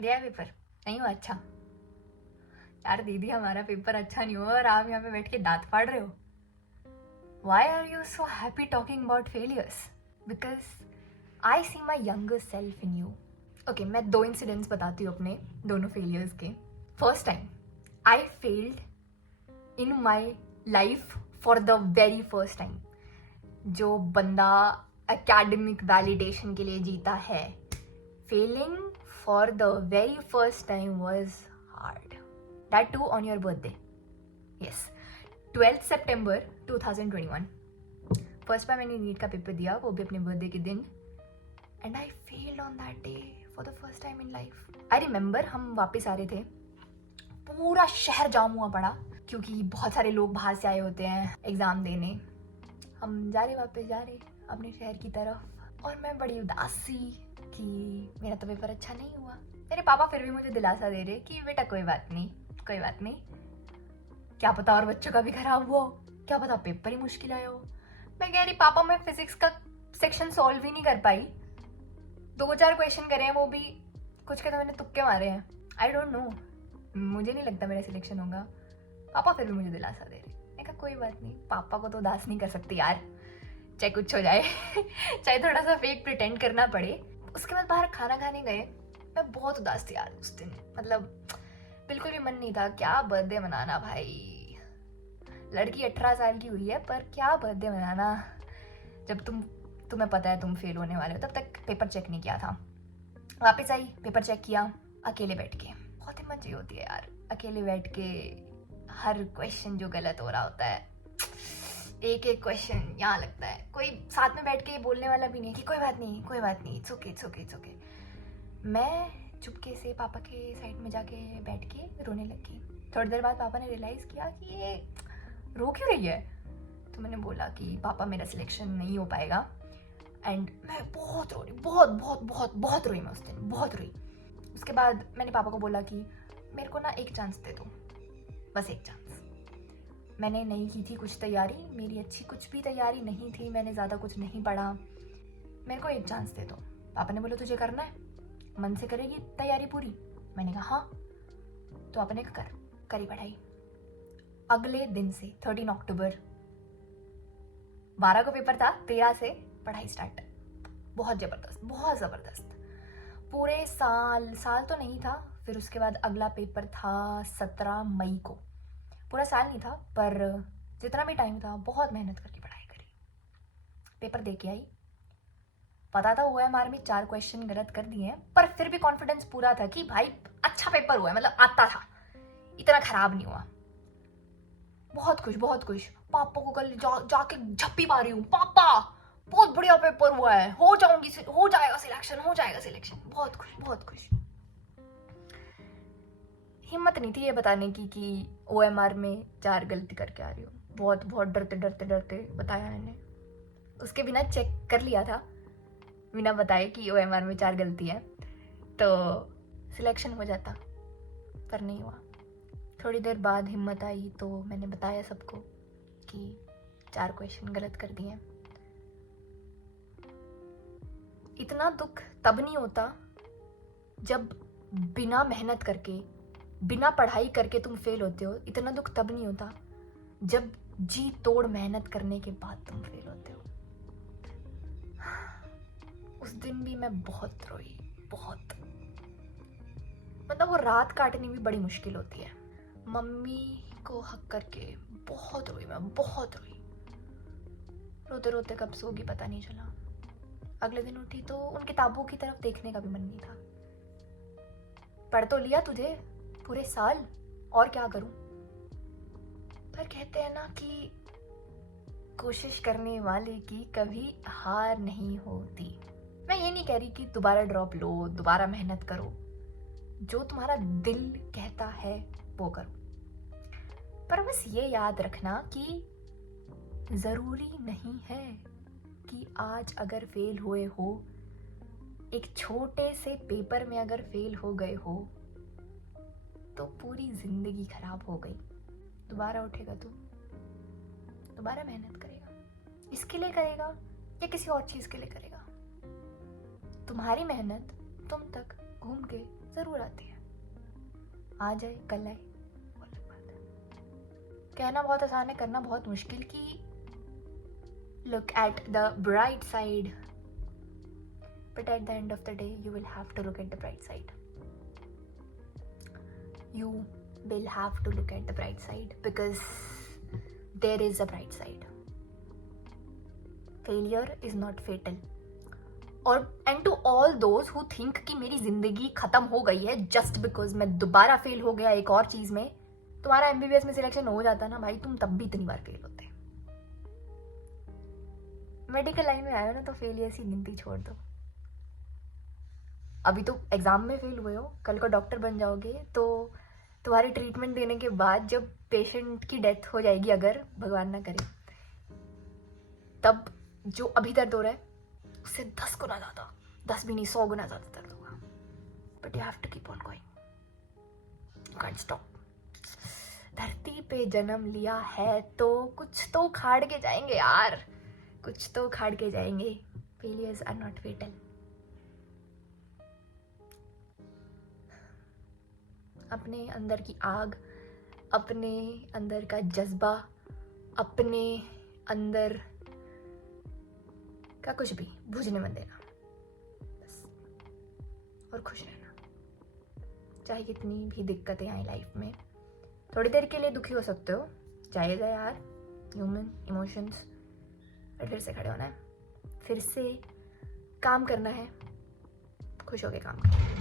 दिया पेपर नहीं हुआ अच्छा? यार दीदी हमारा पेपर अच्छा नहीं हुआ और आप यहाँ पे बैठ के दांत फाड़ रहे हो. Why are you so happy talking about failures? Because I see my younger self in you. Okay, मैं 2 इंसिडेंट्स बताती हूँ अपने दोनों फेलियर्स के. First time I failed in my life for the very first time. जो बंदा academic validation के लिए जीता है, failing for the very first time was hard. That too on your birthday. Yes, 12 सितंबर 2021. फर्स्ट बार मैंने नीट का पेपर दिया, वो भी अपने बर्थडे के दिन. And I failed on that day for the first time in life. I remember हम वापस आ रहे थे, पूरा शहर जाम हुआ पड़ा क्योंकि बहुत सारे लोग बाहर से आए होते हैं एग्ज़ाम देने. हम जा रहे वापस जा रहे अपने शहर की तरफ और मैं बड़ी उदास सी कि मेरा तो पेपर अच्छा नहीं हुआ. मेरे पापा फिर भी मुझे दिलासा दे रहे कि बेटा कोई बात नहीं, कोई बात नहीं, क्या पता और बच्चों का भी खराब हुआ हो, क्या पता पेपर ही मुश्किल आया हो. मैं कह रही पापा मैं फिजिक्स का सेक्शन सॉल्व ही नहीं कर पाई, 2-4 क्वेश्चन करे हैं, वो भी कुछ के तो मैंने तुक्के मारे हैं. आई डोंट नो, मुझे नहीं लगता मेरा सिलेक्शन होगा. पापा फिर भी मुझे दिलासा दे रहे. मैं कहा कोई बात नहीं, पापा को तो उदास नहीं कर सकती यार, चाहे कुछ हो जाए चाहे थोड़ा सा फेक प्रिटेंड करना पड़े. उसके बाद बाहर खाना खाने गए. मैं बहुत उदास थी यार उस दिन, मतलब बिल्कुल भी मन नहीं था. क्या बर्थडे मनाना भाई, लड़की 18 साल की हुई है पर क्या बर्थडे मनाना जब तुम्हें पता है तुम फेल होने वाले हो. तब तक पेपर चेक नहीं किया था. वापस आई, पेपर चेक किया अकेले बैठ के. बहुत हिम्मत चाहिए होती है यार, अकेले बैठ के हर क्वेश्चन जो गलत हो रहा होता है, एक एक क्वेश्चन यहाँ लगता है कोई साथ में बैठ के बोलने वाला भी नहीं कि कोई बात नहीं, कोई बात नहीं, it's okay, it's okay, it's okay. मैं चुपके से पापा के साइड में जाके बैठ के रोने लगी. थोड़ी देर बाद पापा ने रियलाइज़ किया कि ये रो क्यों रही है. तो मैंने बोला कि पापा मेरा सिलेक्शन नहीं हो पाएगा. एंड मैं बहुत रो रही, बहुत बहुत बहुत बहुत रोई मैं उस दिन, बहुत रोई. उसके बाद मैंने पापा को बोला कि मेरे को ना एक चांस दे दो, बस एक चांस. मैंने नहीं की थी कुछ तैयारी, मेरी अच्छी कुछ भी तैयारी नहीं थी, मैंने ज़्यादा कुछ नहीं पढ़ा, मेरे को एक चांस दे दो. पापा ने बोला तुझे करना है, मन से करेगी तैयारी पूरी. मैंने कहा हाँ. तो आपने करी पढ़ाई. अगले दिन से 13 अक्टूबर, 12 को पेपर था, 13 से पढ़ाई स्टार्ट. बहुत ज़बरदस्त, बहुत ज़बरदस्त. पूरे साल तो नहीं था. फिर उसके बाद अगला पेपर था 17 मई को. पूरा साल नहीं था पर जितना भी टाइम था बहुत मेहनत करके पढ़ाई करी. पेपर दे के आई. पता था OMR में 4 क्वेश्चन गलत कर दिए हैं, पर फिर भी कॉन्फिडेंस पूरा था कि भाई अच्छा पेपर हुआ है, मतलब आता था, इतना खराब नहीं हुआ. बहुत खुश, बहुत खुश. पापा को कल जाके झप्पी मारी हूँ, पापा बहुत बढ़िया पेपर हुआ है, हो जाएगा सिलेक्शन, हो जाएगा सिलेक्शन. बहुत खुश, बहुत खुश. हिम्मत नहीं थी ये बताने की कि OMR में 4 गलती करके आ रही हूँ. बहुत बहुत डरते डरते डरते बताया मैंने. उसके बिना चेक कर लिया था, बिना बताए कि OMR में 4 गलती है, तो सिलेक्शन हो जाता, पर नहीं हुआ. थोड़ी देर बाद हिम्मत आई तो मैंने बताया सबको कि 4 क्वेश्चन गलत कर दिए. इतना दुख तब नहीं होता जब बिना मेहनत करके, बिना पढ़ाई करके तुम फेल होते हो. इतना दुख तब नहीं होता जब जी तोड़ मेहनत करने के बाद तुम फेल होते हो. उस दिन भी मैं बहुत रोई, बहुत, मतलब वो रात काटनी भी बड़ी मुश्किल होती है. मम्मी को हक करके बहुत रोई मैं, बहुत रोई. रोते रोते कब सोगी पता नहीं चला. अगले दिन उठी तो उन किताबों की तरफ देखने का भी मन नहीं था. पढ़ तो लिया तुझे पूरे साल, और क्या करूं. पर कहते हैं ना कि कोशिश करने वाले की कभी हार नहीं होती. मैं ये नहीं कह रही कि दोबारा ड्रॉप लो, दोबारा मेहनत करो. जो तुम्हारा दिल कहता है वो करो. पर बस ये याद रखना कि ज़रूरी नहीं है कि आज अगर फेल हुए हो, एक छोटे से पेपर में अगर फेल हो गए हो, तो पूरी जिंदगी खराब हो गई. दोबारा उठेगा तू, दोबारा मेहनत करेगा. इसके लिए करेगा या किसी और चीज़ के लिए करेगा, तुम्हारी मेहनत तुम तक घूम के ज़रूर आती है, आ जाए कल आए वो अलग बात है। कहना बहुत आसान है, करना बहुत मुश्किल। कि look at the bright side, but at the end of the day you will have to look at the bright side. You will have to look at the bright side because there is a bright side. Failure is not fatal. और and to all those who think कि मेरी जिंदगी खत्म हो गई है just because मैं दोबारा फेल हो गया एक और चीज में, तुम्हारा MBBS में सिलेक्शन हो जाता ना भाई, तुम तब भी इतनी बार फेल होते। मेडिकल लाइन में आए हो ना तो फेलियर्स की गिनती छोड़ दो। अभी तो एग्जाम में फेल हुए हो, कल को डॉक्टर बन जाओगे तो तुम्हारी ट्रीटमेंट देने के बाद जब पेशेंट की डेथ हो जाएगी, अगर भगवान ना करे, तब जो अभी दर्द हो रहा है उससे 10 गुना ज़्यादा, 10 भी नहीं 100 गुना ज़्यादा दर्द होगा। But you have to keep on going, you can't stop. धरती पे जन्म लिया है तो कुछ तो खाड़ के जाएंगे यार, कुछ तो खाड़ के जाएंगे। Failures are not fatal. अपने अंदर की आग, अपने अंदर का जज्बा, अपने अंदर का कुछ भी बुझने मत देना बस, और खुश रहना। चाहे कितनी भी दिक्कतें आए लाइफ में, थोड़ी देर के लिए दुखी हो सकते हो, जाएगा यार, ह्यूमन इमोशंस। फिर से खड़े होना है, फिर से काम करना है, खुश होके काम करना है।